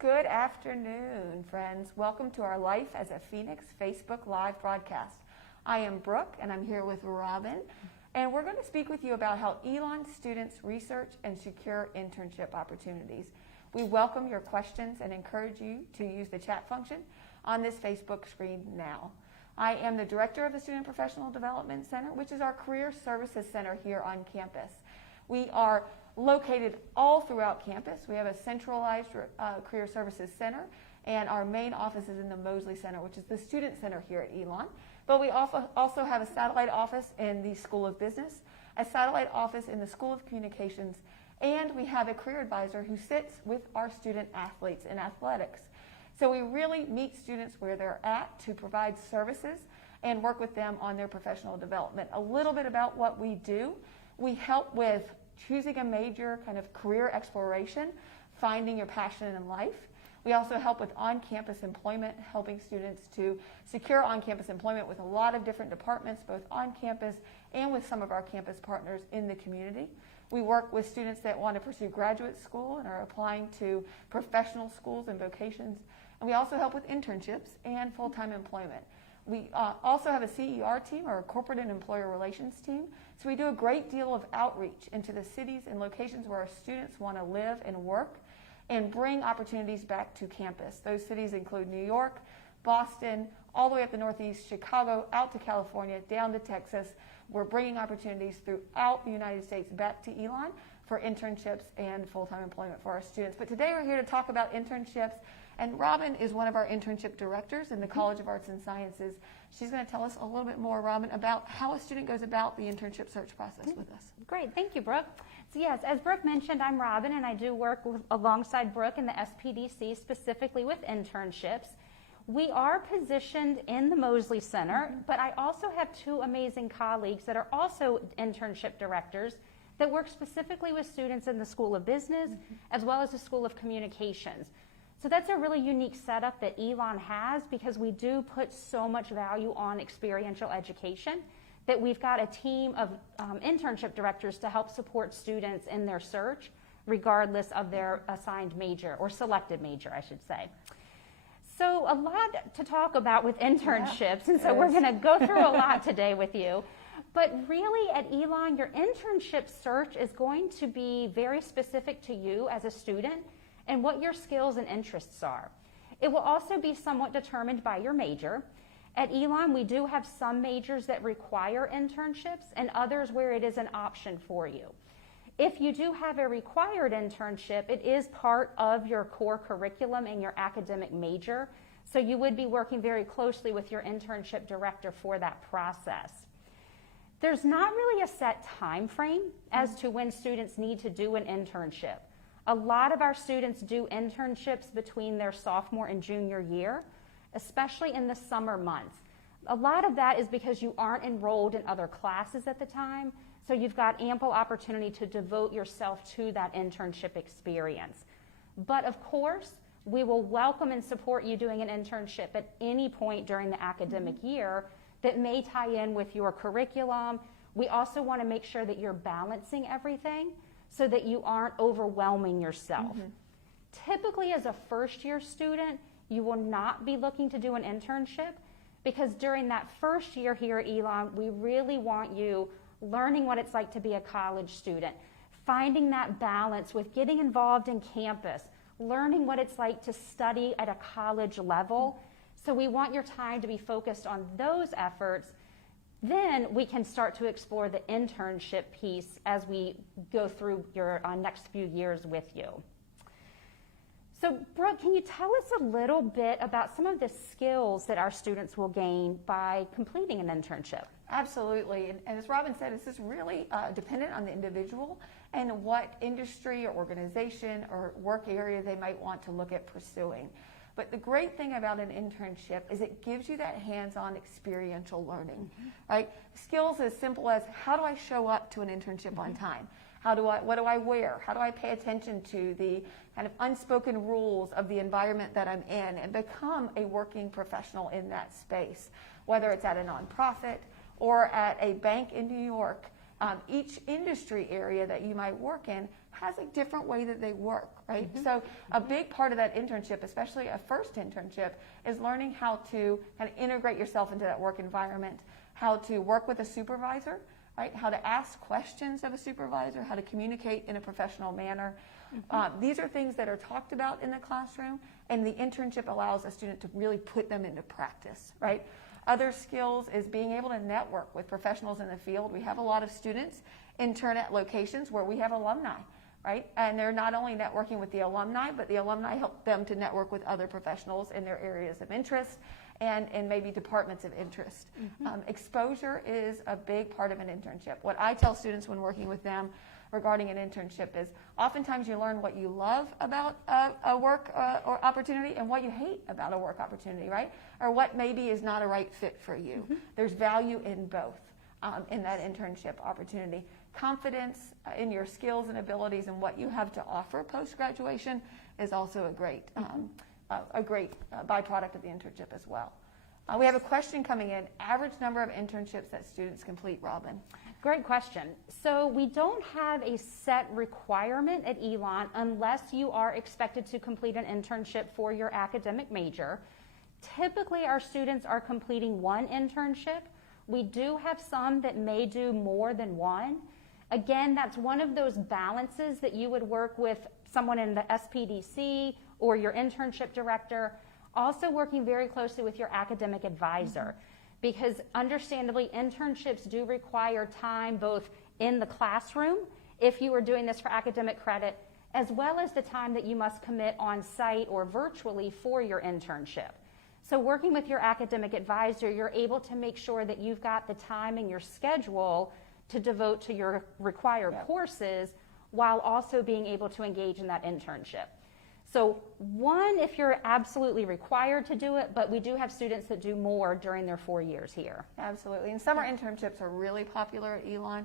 Good afternoon, friends. Welcome to our Life as a Phoenix Facebook Live broadcast. I am Brooke, and I'm here with Robin, and we're going to speak with you about how Elon students research and secure internship opportunities. We welcome your questions and encourage you to use the chat function on this Facebook screen now. I am the director of the Student Professional Development Center, which is our career services center here on campus. We are located all throughout campus. We have a centralized career services center, and our main office is in the Mosley Center, which is the student center here at Elon. But we also have a satellite office in the School of Business, a satellite office in the School of Communications, and we have a career advisor who sits with our student athletes in athletics. So we really meet students where they're at to provide services and work with them on their professional development. A little bit about what we do. We help with choosing a major, kind of career exploration, finding your passion in life. We also help with on-campus employment, helping students to secure on-campus employment with a lot of different departments, both on campus and with some of our campus partners in the community. We work with students that want to pursue graduate school and are applying to professional schools and vocations. And we also help with internships and full-time employment. We also have a CER team, or a corporate and employer relations team. So we do a great deal of outreach into the cities and locations where our students want to live and work and bring opportunities back to campus. Those cities include New York, Boston, all the way up the Northeast, Chicago, out to California, down to Texas. We're bringing opportunities throughout the United States back to Elon for internships and full-time employment for our students. But today we're here to talk about internships. And Robin is one of our internship directors in the College of Arts and Sciences. She's going to tell us a little bit more, Robin, about how a student goes about the internship search process with us. Great. Thank you, Brooke. So yes, as Brooke mentioned, I'm Robin, and I do work alongside Brooke in the SPDC, specifically with internships. We are positioned in the Mosley Center, but I also have two amazing colleagues that are also internship directors that work specifically with students in the School of Business as well as the School of Communications. So that's a really unique setup that Elon has, because we do put so much value on experiential education that we've got a team of internship directors to help support students in their search, regardless of their assigned major, or selected major, I should say. So a lot to talk about with internships, and so we're going to go through a lot today with you. But really at Elon, your internship search is going to be very specific to you as a student and what your skills and interests are. It will also be somewhat determined by your major. At Elon, we do have some majors that require internships and others where it is an option for you. If you do have a required internship, it is part of your core curriculum and your academic major, so you would be working very closely with your internship director for that process. There's not really a set time frame as to when students need to do an internship. A lot of our students do internships between their sophomore and junior year, especially in the summer months. A lot of that is because you aren't enrolled in other classes at the time, so you've got ample opportunity to devote yourself to that internship experience. But of course, we will welcome and support you doing an internship at any point during the academic year that may tie in with your curriculum. We also want to make sure that you're balancing everything so that you aren't overwhelming yourself. Typically, as a first-year student, you will not be looking to do an internship, because during that first year here at Elon, we really want you learning what it's like to be a college student, finding that balance with getting involved in campus, learning what it's like to study at a college level. So we want your time to be focused on those efforts. Then we can start to explore the internship piece as we go through your next few years with you. So Brooke, can you tell us a little bit about some of the skills that our students will gain by completing an internship? Absolutely. And as Robin said, this is really dependent on the individual and what industry or organization or work area they might want to look at pursuing. But the great thing about an internship is it gives you that hands-on experiential learning, right? Skills as simple as, how do I show up to an internship on time? What do I wear? How do I pay attention to the kind of unspoken rules of the environment that I'm in and become a working professional in that space, whether it's at a nonprofit or at a bank in New York. Each industry area that you might work in has a different way that they work, right? So a big part of that internship, especially a first internship, is learning how to kind of integrate yourself into that work environment, how to work with a supervisor, right? How to ask questions of a supervisor, how to communicate in a professional manner. These are things that are talked about in the classroom, and the internship allows a student to really put them into practice, right? Other skills is being able to network with professionals in the field. We have a lot of students intern at locations where we have alumni, right? And they're not only networking with the alumni, but the alumni help them to network with other professionals in their areas of interest and maybe departments of interest. Exposure is a big part of an internship. What I tell students when working with them regarding an internship is oftentimes you learn what you love about a work or opportunity and what you hate about a work opportunity, right? Or what maybe is not a right fit for you. There's value in both in that internship opportunity. Confidence in your skills and abilities and what you have to offer post-graduation is also a great byproduct of the internship as well. We have a question coming in. Average number of internships that students complete, Robin? Great question. So we don't have a set requirement at Elon unless you are expected to complete an internship for your academic major. Typically, our students are completing one internship. We do have some that may do more than one. Again, that's one of those balances that you would work with someone in the SPDC or your internship director, also working very closely with your academic advisor. Because understandably, internships do require time both in the classroom, if you are doing this for academic credit, as well as the time that you must commit on site or virtually for your internship. So working with your academic advisor, you're able to make sure that you've got the time in your schedule to devote to your required courses while also being able to engage in that internship. So one, if you're absolutely required to do it, but we do have students that do more during their 4 years here. Absolutely. And summer internships are really popular at Elon.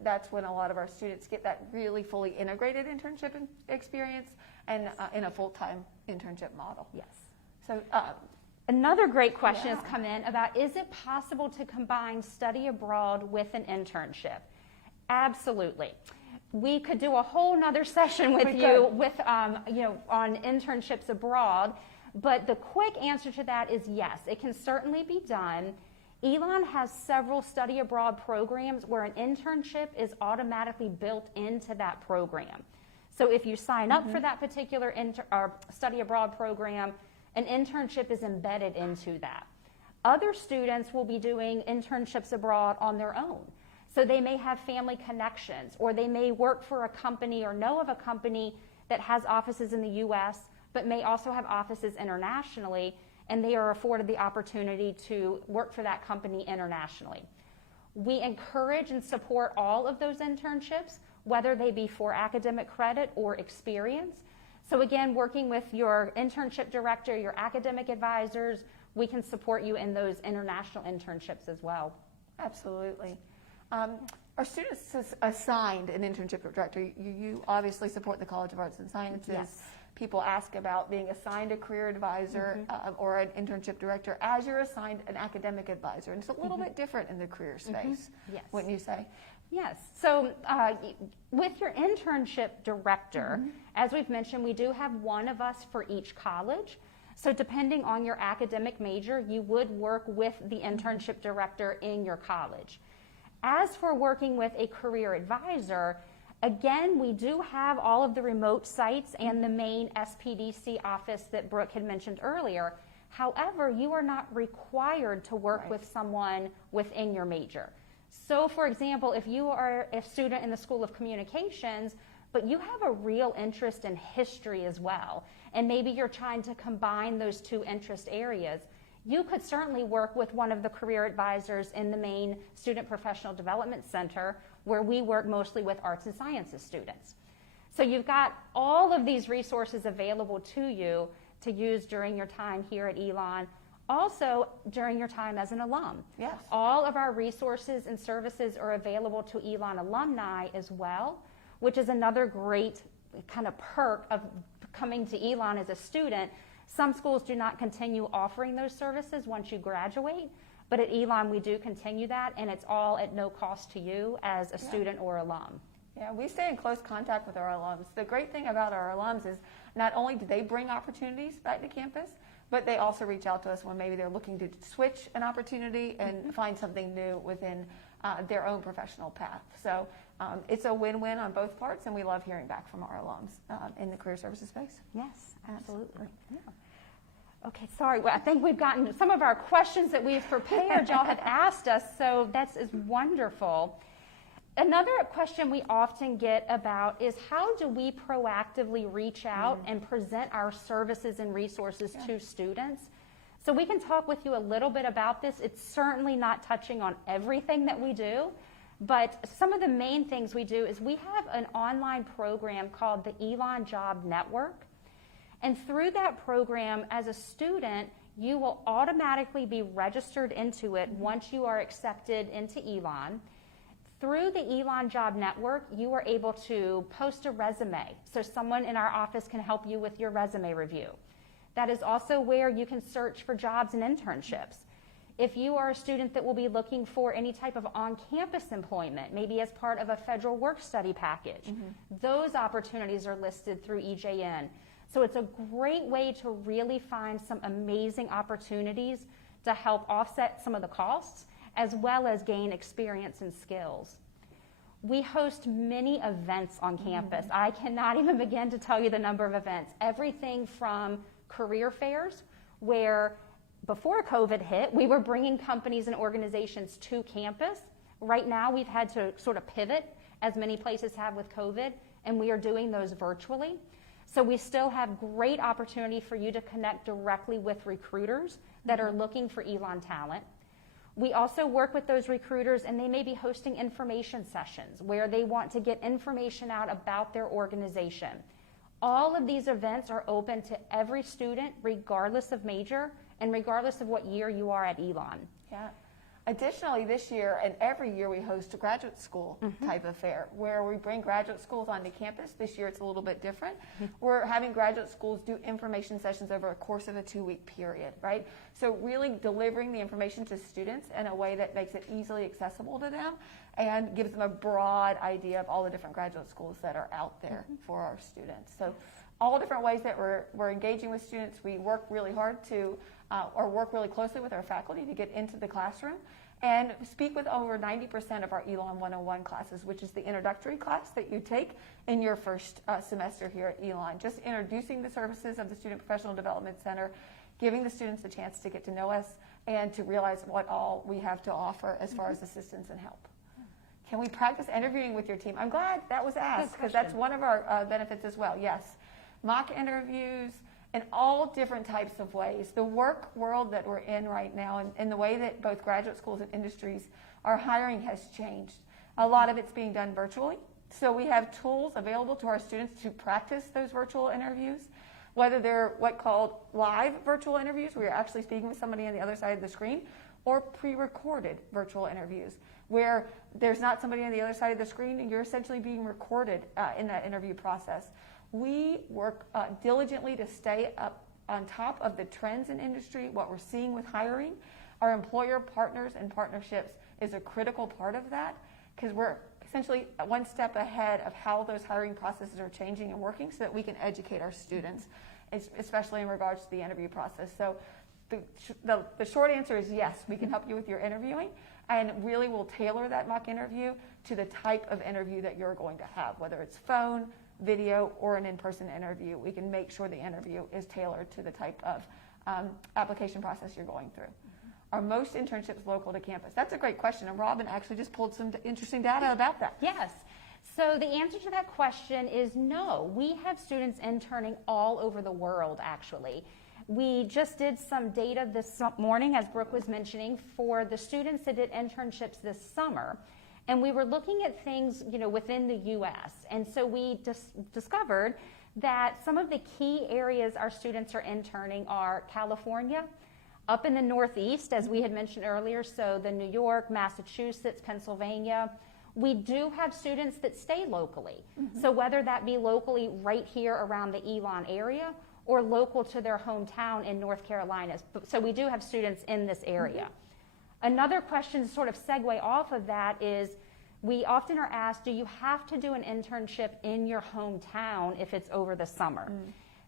That's when a lot of our students get that really fully integrated internship experience and in a full-time internship model. Yes. So another great question has come in about, is it possible to combine study abroad with an internship? Absolutely. We could do a whole nother session with you on internships abroad, but the quick answer to that is yes, it can certainly be done. Elon has several study abroad programs where an internship is automatically built into that program. So if you sign up for that particular study abroad program, an internship is embedded into that. Other students will be doing internships abroad on their own. So they may have family connections, or they may work for a company or know of a company that has offices in the U.S., but may also have offices internationally, and they are afforded the opportunity to work for that company internationally. We encourage and support all of those internships, whether they be for academic credit or experience. So again, working with your internship director, your academic advisors, we can support you in those international internships as well. Absolutely. Are students assigned an internship director? You obviously support the College of Arts and Sciences. Yes. People ask about being assigned a career advisor or an internship director as you're assigned an academic advisor. And it's a little bit different in the career space, Yes. wouldn't you say? Yes. So with your internship director, as we've mentioned, we do have one of us for each college. So depending on your academic major, you would work with the internship director in your college. As for working with a career advisor, again, we do have all of the remote sites and the main SPDC office that Brooke had mentioned earlier. However, you are not required to work with someone within your major. So, for example, if you are a student in the School of Communications, but you have a real interest in history as well, and maybe you're trying to combine those two interest areas, you could certainly work with one of the career advisors in the main Student Professional Development Center, where we work mostly with arts and sciences students. So you've got all of these resources available to you to use during your time here at Elon, also during your time as an alum. Yes. All of our resources and services are available to Elon alumni as well, which is another great kind of perk of coming to Elon as a student. Some schools do not continue offering those services once you graduate, but at Elon we do continue that, and it's all at no cost to you as a student or alum. Yeah, we stay in close contact with our alums. The great thing about our alums is not only do they bring opportunities back to campus, but they also reach out to us when maybe they're looking to switch an opportunity and find something new within their own professional path. So it's a win-win on both parts, and we love hearing back from our alums in the career services space. Yes, absolutely. Yeah. Okay, sorry. Well, I think we've gotten some of our questions that we've prepared. Y'all have asked us, so that's is wonderful. Another question we often get about is how do we proactively reach out and present our services and resources to students? So we can talk with you a little bit about this. It's certainly not touching on everything that we do, but some of the main things we do is we have an online program called the Elon Job Network. And through that program, as a student, you will automatically be registered into it once you are accepted into Elon. Through the Elon Job Network, you are able to post a resume, so someone in our office can help you with your resume review. That is also where you can search for jobs and internships. If you are a student that will be looking for any type of on-campus employment, maybe as part of a federal work-study package, those opportunities are listed through EJN. So it's a great way to really find some amazing opportunities to help offset some of the costs, as well as gain experience and skills. We host many events on campus. I cannot even begin to tell you the number of events. Everything from career fairs, where before COVID hit, we were bringing companies and organizations to campus. Right now, we've had to sort of pivot, as many places have with COVID, and we are doing those virtually. So we still have great opportunity for you to connect directly with recruiters that are looking for Elon talent. We also work with those recruiters, and they may be hosting information sessions where they want to get information out about their organization. All of these events are open to every student, regardless of major and regardless of what year you are at Elon. Yeah. Additionally, this year and every year we host a graduate school type of fair where we bring graduate schools onto campus. This year it's a little bit different. We're having graduate schools do information sessions over a course of a 2-week period, right? So really delivering the information to students in a way that makes it easily accessible to them and gives them a broad idea of all the different graduate schools that are out there for our students. So all different ways that we're engaging with students. We work really hard to or work really closely with our faculty to get into the classroom and speak with over 90% of our Elon 101 classes, which is the introductory class that you take in your first semester here at Elon. Just introducing the services of the Student Professional Development Center, giving the students a chance to get to know us and to realize what all we have to offer as far as assistance and help. Can we practice interviewing with your team? I'm glad that was asked because that's one of our benefits as well. Yes, mock interviews, in all different types of ways. The work world that we're in right now and the way that both graduate schools and industries are hiring has changed. A lot of it's being done virtually. So we have tools available to our students to practice those virtual interviews, whether they're what called live virtual interviews, where you're actually speaking with somebody on the other side of the screen, or pre-recorded virtual interviews, where there's not somebody on the other side of the screen and you're essentially being recorded in that interview process. We work diligently to stay up on top of the trends in industry, what we're seeing with hiring. Our employer partners and partnerships is a critical part of that because we're essentially one step ahead of how those hiring processes are changing and working so that we can educate our students, especially in regards to the interview process. So the short answer is yes, we can help you with your interviewing, and really we'll tailor that mock interview to the type of interview that you're going to have, whether it's phone, video, or an in-person interview. We can make sure the interview is tailored to the type of application process you're going through. Are most internships local to campus? That's a great question, and Robin actually just pulled some interesting data about that. Yes. So the answer to that question is no. We have students interning all over the world, actually. We just did some data this morning, as Brooke was mentioning, for the students that did internships this summer. And we were looking at things, within the U.S. And so we discovered that some of the key areas our students are interning are California, up in the Northeast, as we had mentioned earlier, so the New York, Massachusetts, Pennsylvania. We do have students that stay locally. So whether that be locally right here around the Elon area or local to their hometown in North Carolina. So we do have students in this area. Another question to sort of segue off of that is, We often are asked, do you have to do an internship in your hometown if it's over the summer?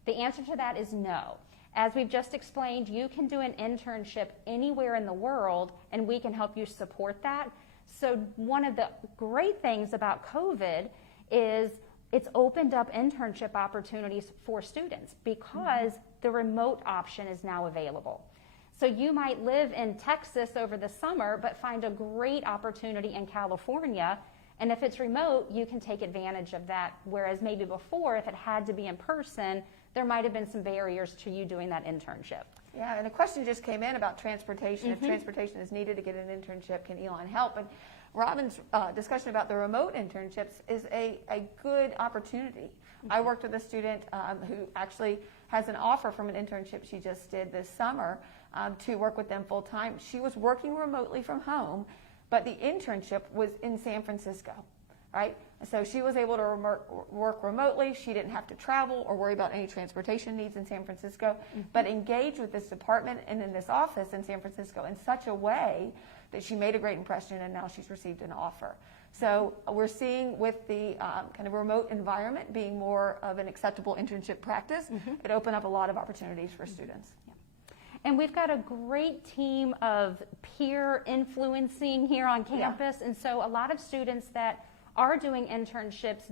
The answer to that is no. As we've just explained, you can do an internship anywhere in the world, and we can help you support that. So one of the great things about COVID is it's opened up internship opportunities for students because the remote option is now available. So you might live in Texas over the summer, but find a great opportunity in California. And if it's remote, you can take advantage of that. Whereas maybe before, if it had to be in person, there might have been some barriers to you doing that internship. Yeah, and a question just came in about transportation. If transportation is needed to get an internship, can Elon help? And Robin's discussion about the remote internships is a good opportunity. I worked with a student who actually has an offer from an internship she just did this summer to work with them full time. She was working remotely from home, but the internship was in San Francisco, right? So she was able to work remotely. She didn't have to travel or worry about any transportation needs in San Francisco, but engage with this department and in this office in San Francisco in such a way that she made a great impression, and now she's received an offer. So we're seeing with the kind of remote environment being more of an acceptable internship practice, it opened up a lot of opportunities for students. And we've got a great team of peer influencing here on campus, and so a lot of students that are doing internships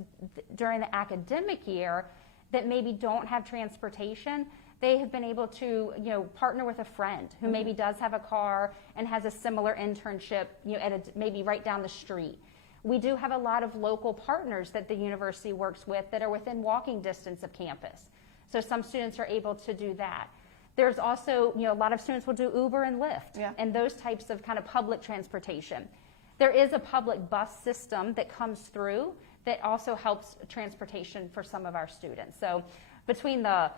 during the academic year that maybe don't have transportation, they have been able to, partner with a friend who maybe does have a car and has a similar internship, maybe right down the street. We do have a lot of local partners that the university works with that are within walking distance of campus. So some students are able to do that. There's also, a lot of students will do Uber and Lyft and those types of kind of public transportation. There is a public bus system that comes through that also helps transportation for some of our students. So between the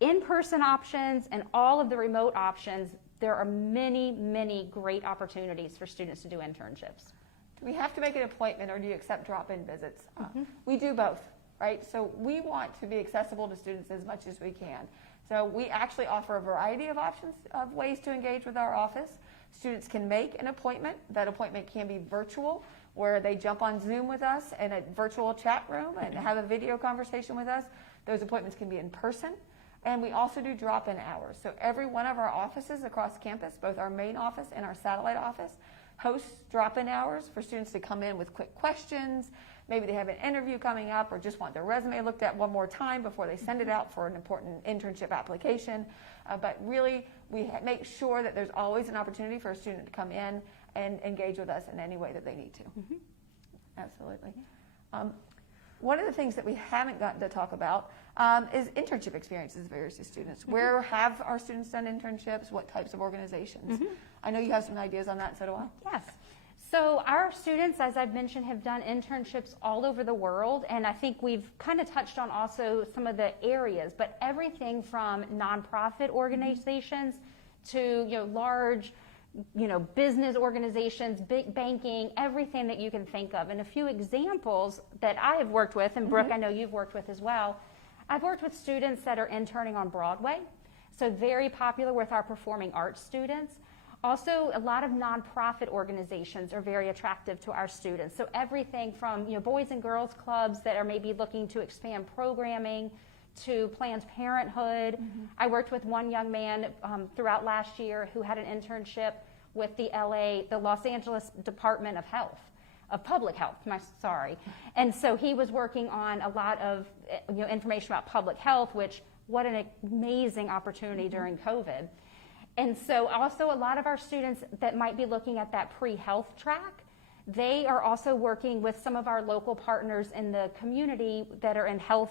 in-person options and all of the remote options, there are many, many great opportunities for students to do internships. Do we have to make an appointment, or do you accept drop-in visits? We do both, right? So we want to be accessible to students as much as we can. So we actually offer a variety of options of ways to engage with our office. Students can make an appointment. That appointment can be virtual, where they jump on Zoom with us in a virtual chat room and have a video conversation with us. Those appointments can be in person. And we also do drop-in hours. So every one of our offices across campus, both our main office and our satellite office, hosts drop-in hours for students to come in with quick questions. Maybe they have an interview coming up or just want their resume looked at one more time before they send it out for an important internship application. But really, we make sure that there's always an opportunity for a student to come in and engage with us in any way that they need to. Absolutely. One of the things that we haven't gotten to talk about is internship experiences of various students. Where have our students done internships? What types of organizations? I know you have some ideas on that, so do I. Yes. So our students, as I've mentioned, have done internships all over the world, and I think we've kind of touched on also some of the areas, but everything from nonprofit organizations to large business organizations, big banking, everything that you can think of. And a few examples that I have worked with, and Brooke, I know you've worked with as well. I've worked with students that are interning on Broadway, so very popular with our performing arts students. Also, a lot of nonprofit organizations are very attractive to our students. So everything from boys and girls clubs that are maybe looking to expand programming to Planned Parenthood. I worked with one young man throughout last year who had an internship with the Los Angeles Department of Public Health, And so he was working on a lot of information about public health, which what an amazing opportunity during COVID. And so also a lot of our students that might be looking at that pre-health track, they are also working with some of our local partners in the community that are in health,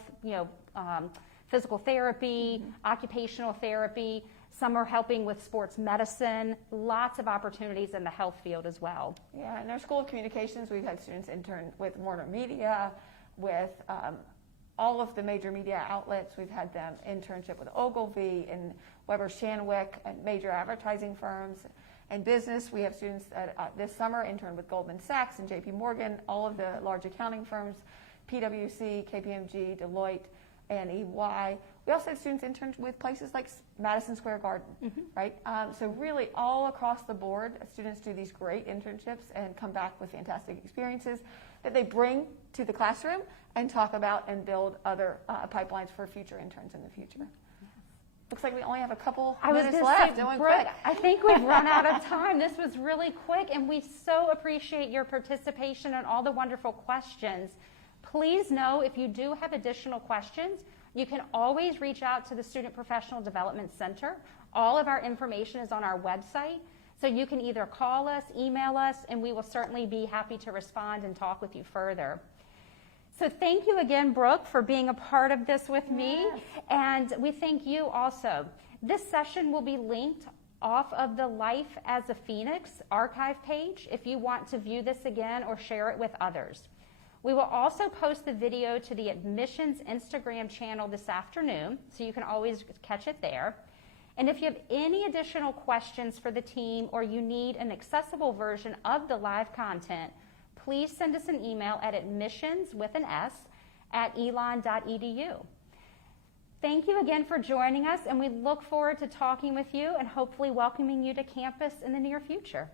physical therapy, occupational therapy. Some are helping with sports medicine, lots of opportunities in the health field as well. Yeah, in our School of Communications, we've had students intern with Warner Media, with all of the major media outlets. We've had them internship with Ogilvy and Weber Shandwick and major advertising firms. And business, we have students that this summer interned with Goldman Sachs and JP Morgan, all of the large accounting firms, PwC, KPMG, Deloitte. and EY. We also have students intern with places like Madison Square Garden, right? So really all across the board, students do these great internships and come back with fantastic experiences that they bring to the classroom and talk about and build other pipelines for future interns in the future. Looks like we only have a couple minutes left. Say, Brooke, I think we've run out of time. This was really quick, and we so appreciate your participation and all the wonderful questions. Please know if you do have additional questions, you can always reach out to the Student Professional Development Center. All of our information is on our website, so you can either call us, email us, and we will certainly be happy to respond and talk with you further. So thank you again, Brooke, for being a part of this with me, and we thank you also. This session will be linked off of the Life as a Phoenix archive page if you want to view this again or share it with others. We will also post the video to the admissions Instagram channel this afternoon, so you can always catch it there. And if you have any additional questions for the team or you need an accessible version of the live content, please send us an email at admissions@elon.edu. Thank you again for joining us, and we look forward to talking with you and hopefully welcoming you to campus in the near future.